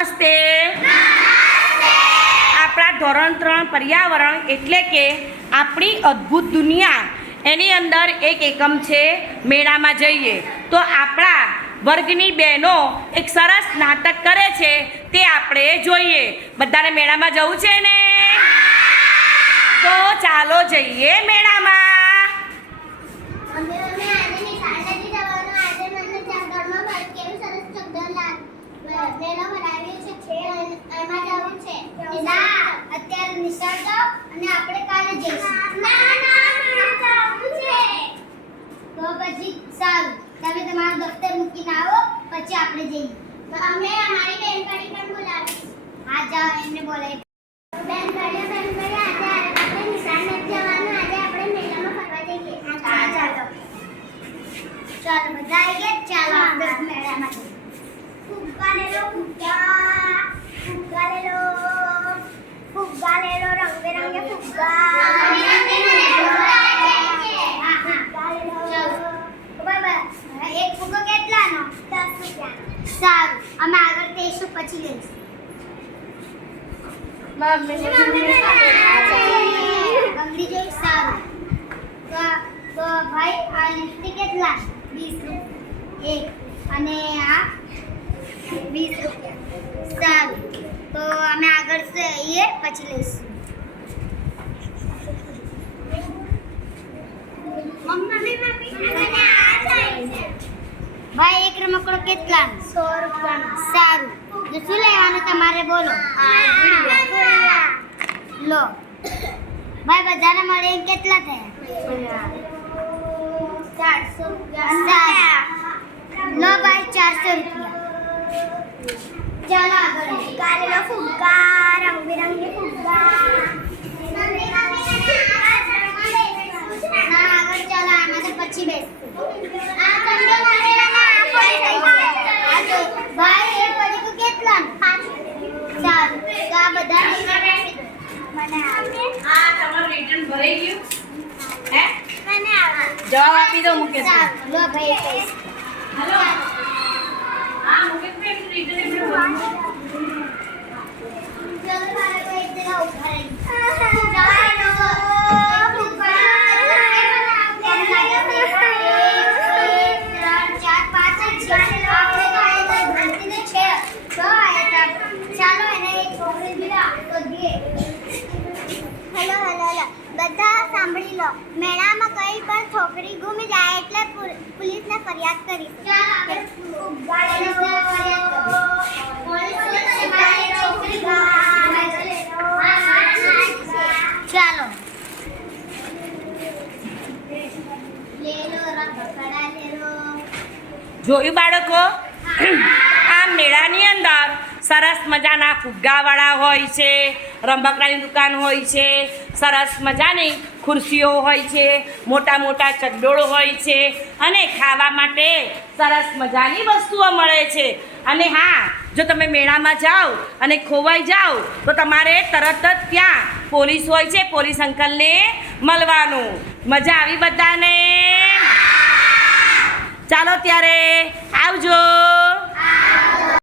નમસ્તે. આપણા ધોરણ 3 પર્યાવરણ એટલે કે આપણી અદ્ભુત દુનિયા એની અંદર એક એકમ છે મેળામાં જઈએ. તો આપણા વર્ગની બહેનો એક સરસ નાટક કરે છે તે આપણે જોઈએ. બધાને મેળામાં જવું છે ને? તો ચાલો જઈએ મેળામાં. અત્યારે નિશાળ જાઓ અને આપણે કાલે જઈશું. તો પછી સારું, તમે તમારું દફતર મૂકીને આવો, પછી આપણે જઈએ. તો અમે અમારી બેનપણી પણ બોલાવીશું. હા જાઓ, એમને બોલાવી. બેનપણીઓ આજે આપણે નિશાળ નથી જવાનું, આજે આપણે મેળામાં ફરવા જઈએ. ચાલો ચાલો બધા આવી ગયા. ચાલો આપણે મેળામાં જઈએ. ફુગ્ગા લે લો, ફુગ્ગા લે લો, ફુગ્ગા લે લો, રંગબેરંગી ફુગ્ગા. એક ફુગ્ગો કેટલાનો? 10 રૂપિયાનો. સારું, અમે આગળ જઈશું, પછી લઈશું. અંગડી જોઈ. સારું, તો ભાઈ આ લિપસ્ટિક કેટલા? 20 રૂપિયા એક, અને આ 20 રૂપિયા. સારું, તો અમે આગળ જઈએ, પછી લઈશું. ભાઈ એક રમકડો કેટલાનો? 100 રૂપિયાનો. સારું, તો શું લેવાનું તમારે? બોલો. લો ભાઈ, બધાને મળે કેટલા થયા? 400 રૂપિયા. લો ભાઈ, 400 રૂપિયા. ચાલો આગળ. કારેલો ફુગ્ગા, રંગબેરંગી ફુગ્ગા. આગળ ચાલો, આમાં તો પછી બેસતું. ભાઈ એક પડીકું કેટલાનું? 5 રૂપિયા. સારું, તો આ બધા મને આ તમારું રિટર્ન ભરાઈ ગયું? હે? મને આવે. જવાબ આપી દો મુકેશ. સારું, લો ભાઈ. હેલો. હા મુકેશ રિટર્ન ચલો મારા કોઈ એક જગ્યા ઉભા રહી. બધા સાંભળી લો, મેળામાં કઈ પણ છોકરી ગુમ જાય એટલે પોલીસને ફરિયાદ કરી. ચાલો જોયું બાળકો? આ મેળાની અંદર સરસ મજાના ફુગ્ગાવાળા હોય છે, રમકડાની દુકાન હોય છે, સરસ મજાની ખુરશીઓ હોય છે, મોટા મોટા ચકડોળ હોય છે, અને ખાવા માટે સરસ મજાની વસ્તુઓ મળે છે. અને હા, જો તમે મેળામાં જાઓ અને ખોવાઈ જાઓ તો તમારે તરત જ ત્યાં પોલીસ હોય છે, પોલીસ અંકલને મળવાનું. મજા આવી બધાને? ચાલો ત્યારે આવજો.